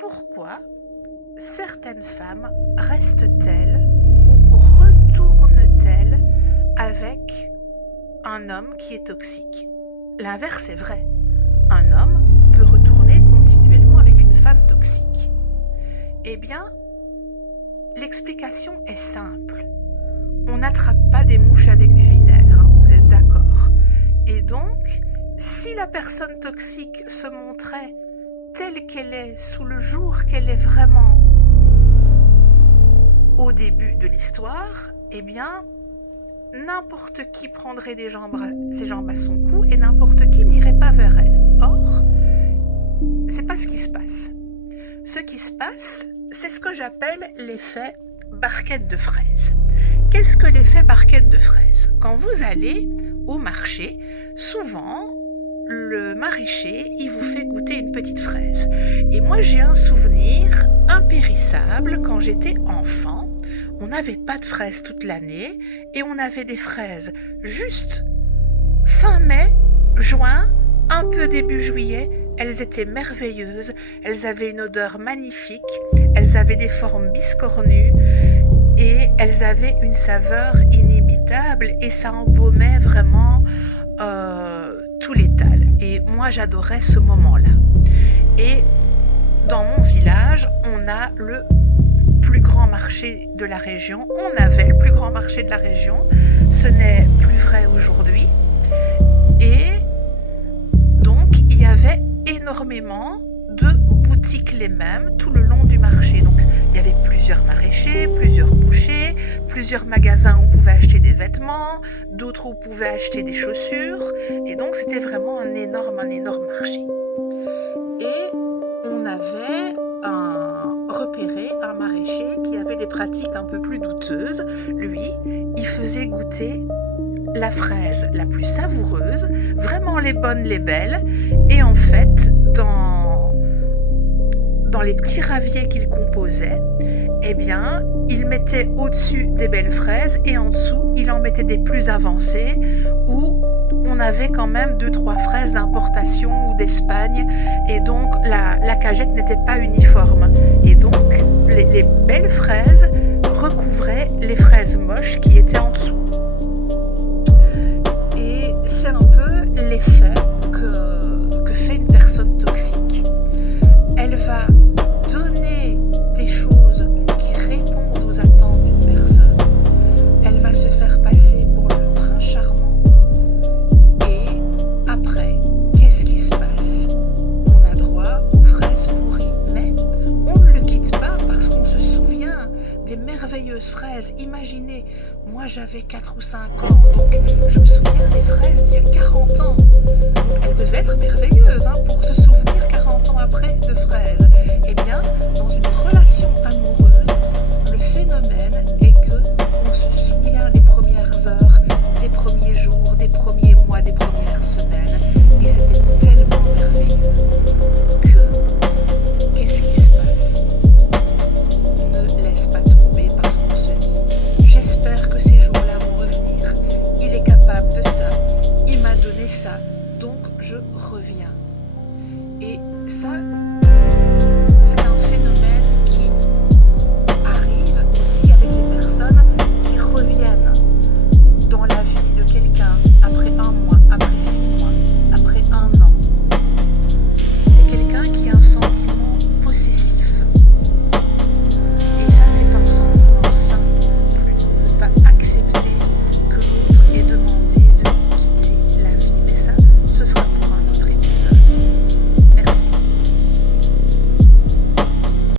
pourquoi certaines femmes restent-elles ou retournent-elles avec un homme qui est toxique? L'inverse est vrai. Un homme peut retourner continuellement avec une femme toxique. Eh bien, l'explication est simple. On n'attrape pas des mouches avec du vinaigre, hein, vous êtes d'accord? Et donc, si la personne toxique se montrait telle qu'elle est, sous le jour qu'elle est vraiment au début de l'histoire, eh bien, n'importe qui prendrait ses jambes à son cou et n'importe qui n'irait pas vers elle. Or, c'est pas ce qui se passe. Ce qui se passe, c'est ce que j'appelle l'effet barquette de fraises. Qu'est-ce que l'effet barquette de fraises? Quand vous allez au marché, souvent, le maraîcher, il vous fait goûter une petite fraise. Et moi, j'ai un souvenir impérissable quand j'étais enfant. On n'avait pas de fraises toute l'année et on avait des fraises juste fin mai, juin, un peu début juillet. Elles étaient merveilleuses, elles avaient une odeur magnifique, elles avaient des formes biscornues et elles avaient une saveur inimitable et ça embaumait vraiment tout l'étal. Et moi, j'adorais ce moment-là. Et dans mon village, on a le plus grand marché de la région. On avait le plus grand marché de la région. Ce n'est plus vrai aujourd'hui. Et donc, il y avait énormément de boutiques les mêmes tout le long du marché. Donc, il y avait plusieurs maraîchers, plusieurs bouchers, plusieurs magasins où on pouvait acheter des vêtements, d'autres où on pouvait acheter des chaussures. Et donc, c'était vraiment un énorme marché. Et on avait repéré un maraîcher qui avait des pratiques un peu plus douteuses. Lui, il faisait goûter la fraise la plus savoureuse, vraiment les bonnes, les belles, et en fait, dans les petits raviers qu'il composait, eh bien, il mettait au-dessus des belles fraises et en dessous, il en mettait des plus avancées où on avait quand même 2-3 fraises d'importation ou d'Espagne et donc la cagette n'était pas uniforme. Et donc, les belles fraises recouvraient les fraises moches qui étaient en dessous. Et c'est un peu l'effet que fait une personne toxique. Elle va donner des choses qui répondent aux attentes d'une personne. Elle va se faire passer pour le prince charmant. Et après, qu'est-ce qui se passe? On a droit aux fraises pourries. Mais on ne le quitte pas parce qu'on se souvient des merveilleuses fraises. Imaginez, moi j'avais 4 ou 5 ans, donc je me souviens des fraises d'il y a 40 ans. Donc elles devaient être merveilleuses, hein, pour se souvenir 40